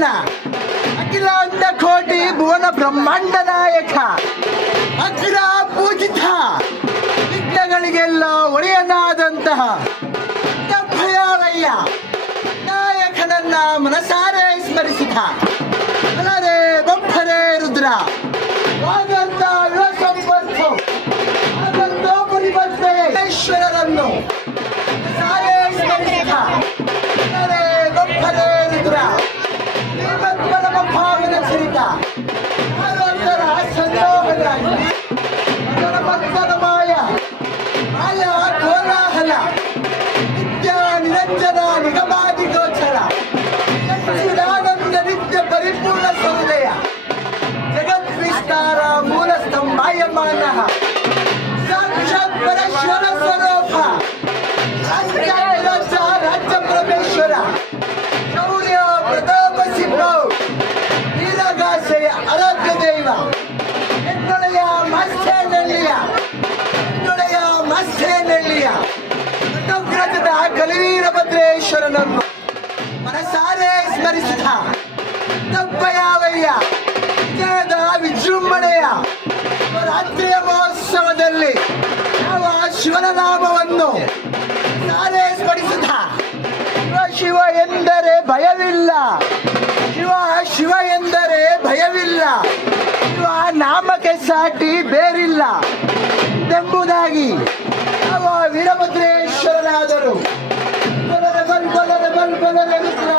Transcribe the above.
ನಾರಾಯಣ ಅಖಿಲಾಂಡ ಕೋಟಿ ಭುವನ ಬ್ರಹ್ಮಾಂಡ ನಾಯಕ ಅಗ್ರ ಪೂಜಿತ ವಿಘ್ನಗಳಿಗೆಲ್ಲ ಒಡೆಯನಾದಂತಹ ಭಯಾವಯ್ಯ ನಾಯಕನನ್ನ ಮನಸಾರೆ ಸ್ಮರಿಸಿದ ಅಲ್ಲದೆ ಬೊಬ್ಬರೇ ರುದ್ರ ವಾದಂತ ಯುವ ಸಂಪತ್ತು ಆದಂತೋ ಪರಿವರ್ತೇಶ್ವರರನ್ನು ಮನಸಾರೆ ಸ್ಮರಿಸಿದ ಅಲ್ಲದೆ ಬೊಬ್ಬರೇ ರುದ್ರ ಶ್ರೀಮನ್ಮನಮ ಭಾವನ ಚರಿತ ಆನಂತರ ಸಂಯೋಗದ ಮತ್ತನ ಮಾಯ ಮಾಯಾ ಕೋಲಾಹಲ ನಿತ್ಯ ನಿರಂಜನ ನಿಗಮಾದಿ ಗೋಚರ ಸಚ್ಚಿದಾನಂದ ನಿತ್ಯ ಪರಿಪೂರ್ಣ ಸೌದಯ ಜಗತ್ ವಿಸ್ತಾರ ಮೂಲ ಸ್ತಂಭಾಯಮಾನ ಸಾಕ್ಷಾತ್ ಪರಶ್ವರ ಸ್ವರೂಪ ರಾಜ್ಯಾಧಿರಾಜ ರಾಜ್ಯ ಪರಮೇಶ್ವರ ಶೌರ್ಯ ಪ್ರತಾಪ ಸಿಂಹ ವೀರಗಾಸೆಯ ಆರಾಧ್ಯ ದೈವ ಎನ್ನೊಳೆಯ ಮತ್ಸ್ಯನಳ್ಳಿಯ ಅನುಗ್ರಹದ ಕಲಿವೀರ ಭದ್ರೇಶ್ವರನನ್ನು ಮನಸಾರೆ ಸ್ಮರಿಸಿದ ತಪ್ಪಯಾವಯ್ಯ ವಿಜಯದ ವಿಜೃಂಭಣೆಯ ರಾತ್ರಿಯ ಮಹೋತ್ಸವದಲ್ಲಿ ಯಾವ ಶಿವನ ನಾಮವನ್ನು ಮನಸಾರೆ ಸ್ಮರಿಸಿದ ಶಿವ ಎಂದರೆ ಭಯವಿಲ್ಲ, ಶಿವ ಶಿವ ಎಂದರೆ ಭಯವಿಲ್ಲ, ಶಿವ ನಾಮಕ್ಕೆ ಸಾಟಿ ಬೇರಿಲ್ಲ ಎಂಬುದಾಗಿ ಯಾವ ವೀರಭದ್ರೇಶ್ವರನಾದರು ಬಲರೆ ರುದ್ರ